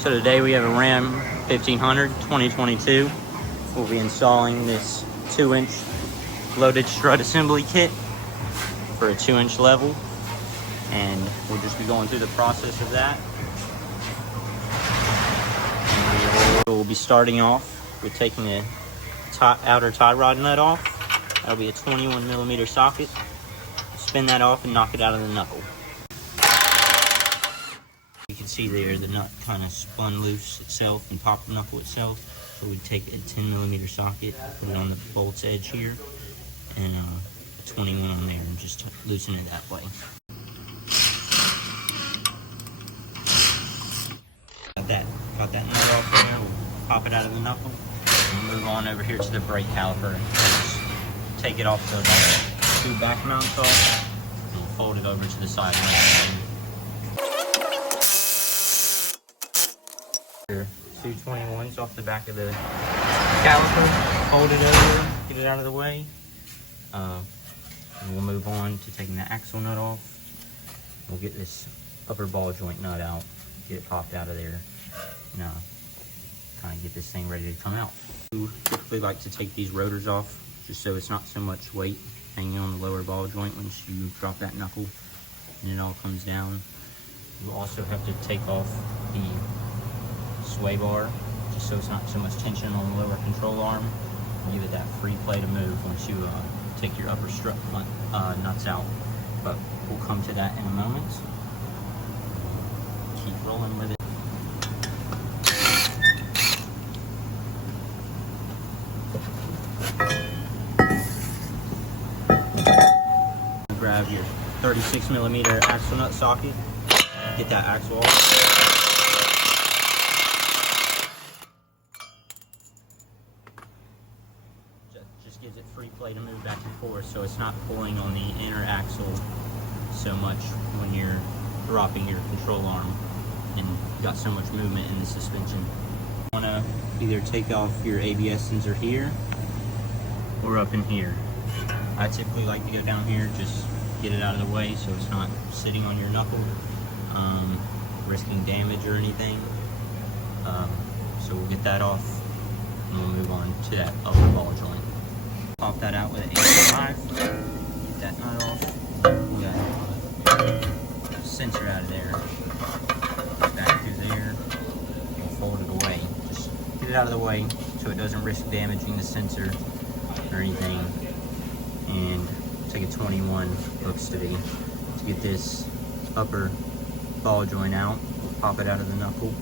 So today we have a Ram 1500 2022. We'll be installing this 2-inch loaded strut assembly kit for a 2-inch level, and we'll just be going through the process of that. And we'll be starting off with taking the outer tie rod nut off. That'll be a 21mm socket. Spin that off and knock it out of the knuckle. You can see there the nut kind of spun loose itself and popped the knuckle itself. So we'd take a 10mm socket, put it on the bolt's edge here, and a 21 on there, and just loosen it that way. Got that nut off there. We'll pop it out of the knuckle and move on over here to the brake caliper. Just take it off the two back mounts off and we'll fold it over to the side. Two 21s off the back of the caliper, fold it over, get it out of the way. And we'll move on to taking the axle nut off. We'll get this upper ball joint nut out, get it popped out of there, and kind of get this thing ready to come out. We typically like to take these rotors off just so it's not so much weight hanging on the lower ball joint once you drop that knuckle and it all comes down. You'll also have to take off the sway bar just so it's not so much tension on the lower control arm. Give it that free play to move once you take your upper strut nuts out. But we'll come to that in a moment. Keep rolling with it. Grab your 36mm axle nut socket, get that axle off. Just gives it free play to move back and forth so it's not pulling on the inner axle so much when you're dropping your control arm and got so much movement in the suspension. You want to either take off your ABS sensor here or up in here. I typically like to go down here, just get it out of the way so it's not sitting on your knuckle, risking damage or anything. So we'll get that off and we'll move on to that upper ball joint. Pop that out with an 8.5, get that nut off. We got the sensor out of there, back through there, and fold it away. Just get it out of the way so it doesn't risk damaging the sensor or anything. And take a 21 hook steady to get this upper ball joint out. We'll pop it out of the knuckle.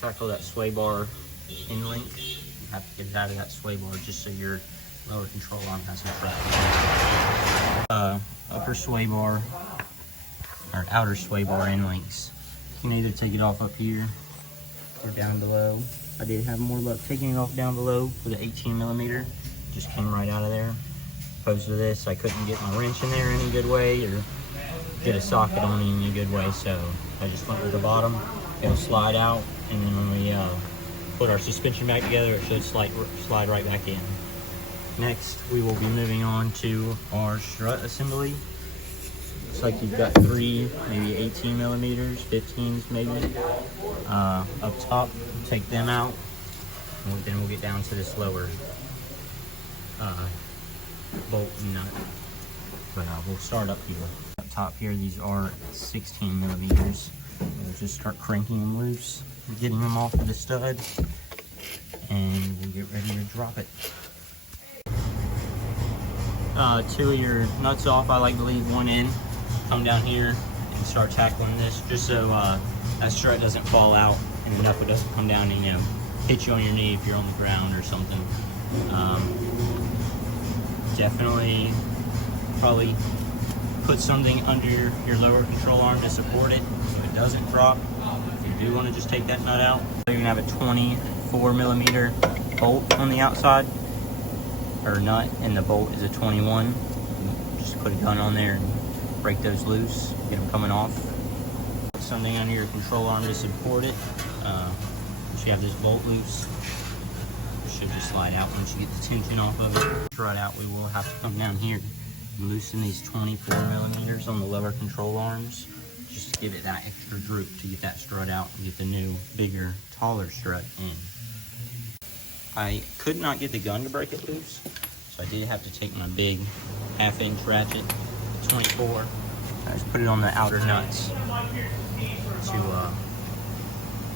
Tackle that sway bar in link. You have to get it out of that sway bar just so your lower control arm has some traction. Upper sway bar or outer sway bar end links. You can either take it off up here or down below. I did have more luck taking it off down below with an 18mm. Just came right out of there. Opposed to this, I couldn't get my wrench in there any good way or get a socket on it any good way, so I just went with the bottom. It'll slide out, and then when we put our suspension back together, it should slide right back in. Next, we will be moving on to our strut assembly. Looks like you've got 3, maybe 18mm, 15s maybe. Up top, take them out, and then we'll get down to this lower bolt and nut. But we'll start up here. Up top here, these are 16mm. We'll just start cranking them loose, getting them off of the stud, and we'll get ready to drop it. 2 of your nuts off. I like to leave one in, come down here and start tackling this just so that strut doesn't fall out and the knuckle doesn't come down and hit you on your knee if you're on the ground or something. Definitely probably put something under your lower control arm to support it so it doesn't drop. If you do want to just take that nut out, you're gonna have a 24mm bolt on the outside, or nut, and the bolt is a 21. Just put a gun on there and break those loose, get them coming off. Something under your control arm to support it. Once you have this bolt loose, it should just slide out once you get the tension off of it. Strut out, we will have to come down here and loosen these 24 millimeters on the lower control arms, just to give it that extra droop to get that strut out and get the new, bigger, taller strut in. I could not get the gun to break it loose, so I did have to take my big 1/2-inch ratchet, 24. I just put it on the outer nuts to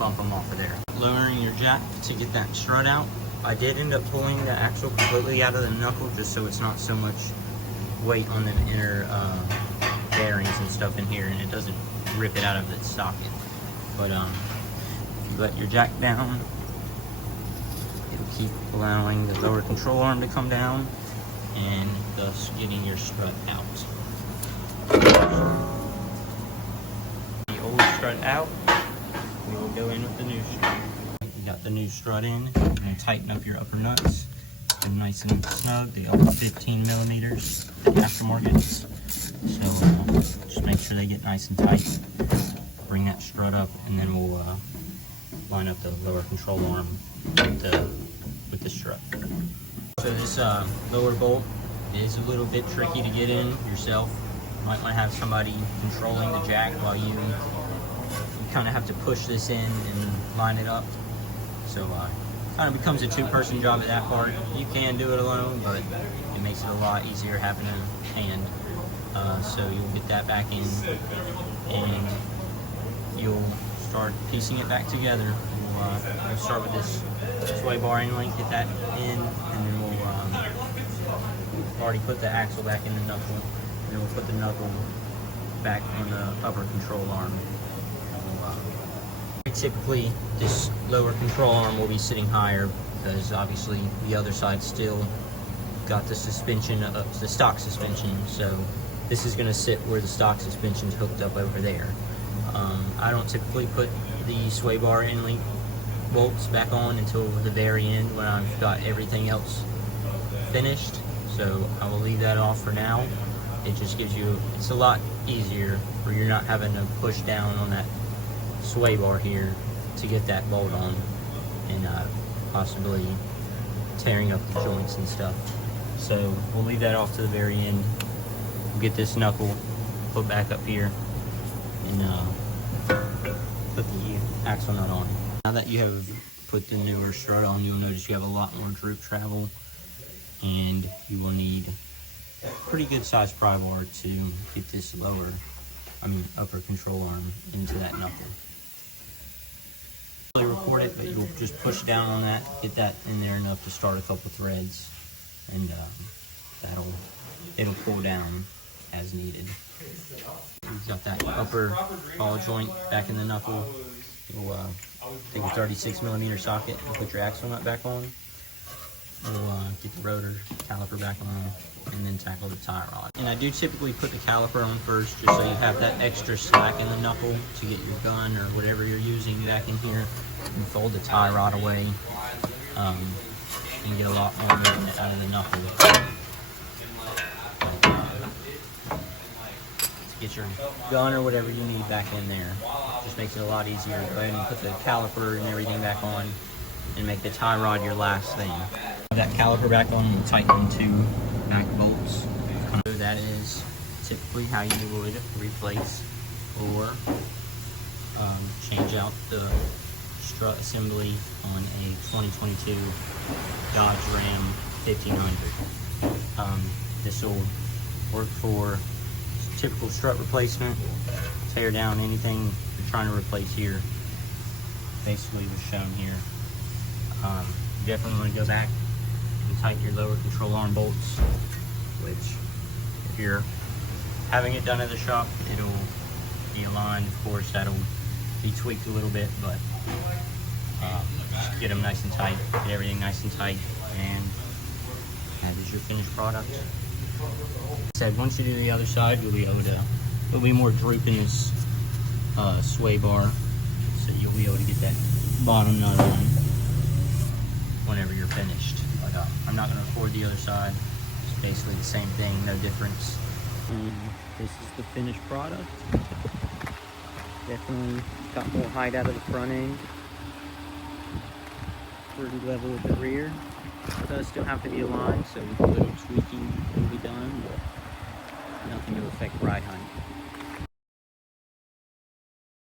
bump them off of there. Lowering your jack to get that strut out. I did end up pulling the axle completely out of the knuckle just so it's not so much weight on the inner bearings and stuff in here, and it doesn't rip it out of its socket. But if you let your jack down, it'll keep allowing the lower control arm to come down and thus getting your strut out. The old strut out, we will go in with the new strut. You got the new strut in, and tighten up your upper nuts. They're nice and snug. They are 15 millimeters aftermarket. So just make sure they get nice and tight. Bring that strut up, and then we'll line up the lower control arm with the strut. So this lower bolt is a little bit tricky to get in yourself. You might want to have somebody controlling the jack while you kind of have to push this in and line it up. So kind of becomes a two-person job at that part. You can do it alone, but it makes it a lot easier having a hand. So you'll get that back in, and you'll start piecing it back together. We'll start with this sway bar in length, get that in, and then we'll already put the axle back in the knuckle, and then we'll put the knuckle back on the upper control arm. Typically, this lower control arm will be sitting higher because obviously the other side still got the suspension, the stock suspension. So this is going to sit where the stock suspension is hooked up over there. I don't typically put the sway bar in link bolts back on until the very end when I've got everything else finished. So I will leave that off for now. It just gives you, it's a lot easier where you're not having to push down on that sway bar here to get that bolt on and possibly tearing up the joints and stuff. So we'll leave that off to the very end. We'll get this knuckle put back up here and put the axle nut on. Now that you have put the newer strut on, you'll notice you have a lot more droop travel, and you will need a pretty good sized pry bar to get this upper control arm into that knuckle. Really record it, but you'll just push down on that, get that in there enough to start a couple threads, and it'll pull down as needed. We've got that upper ball joint back in the knuckle. You'll take a 36 millimeter socket and put your axle nut back on. We'll get the rotor caliper back on, and then tackle the tie rod. And I do typically put the caliper on first, just so you have that extra slack in the knuckle to get your gun or whatever you're using back in here, and fold the tie rod away, and get a lot more movement out of the knuckle. To get your gun or whatever you need back in there, just makes it a lot easier. Go ahead and put the caliper and everything back on, and make the tie rod your last thing. That caliper back on and tighten the two back bolts. So that is typically how you would replace or change out the strut assembly on a 2022 Dodge Ram 1500. This will work for typical strut replacement, tear down anything you're trying to replace here. Basically was shown here. You definitely want to go back and tighten your lower control arm bolts, which if you're having it done at the shop, it'll be aligned. Of course, that'll be tweaked a little bit, but just get them nice and tight, get everything nice and tight, and that is your finished product. Like I said, once you do the other side, you'll be able to, there'll be more droop in this sway bar, so you'll be able to get that bottom nut on. whenever you're finished. But I'm not going to record the other side. It's basically the same thing, no difference. And this is the finished product. Definitely got more height out of the front end. Pretty level with the rear. It does still have to be aligned, so we can put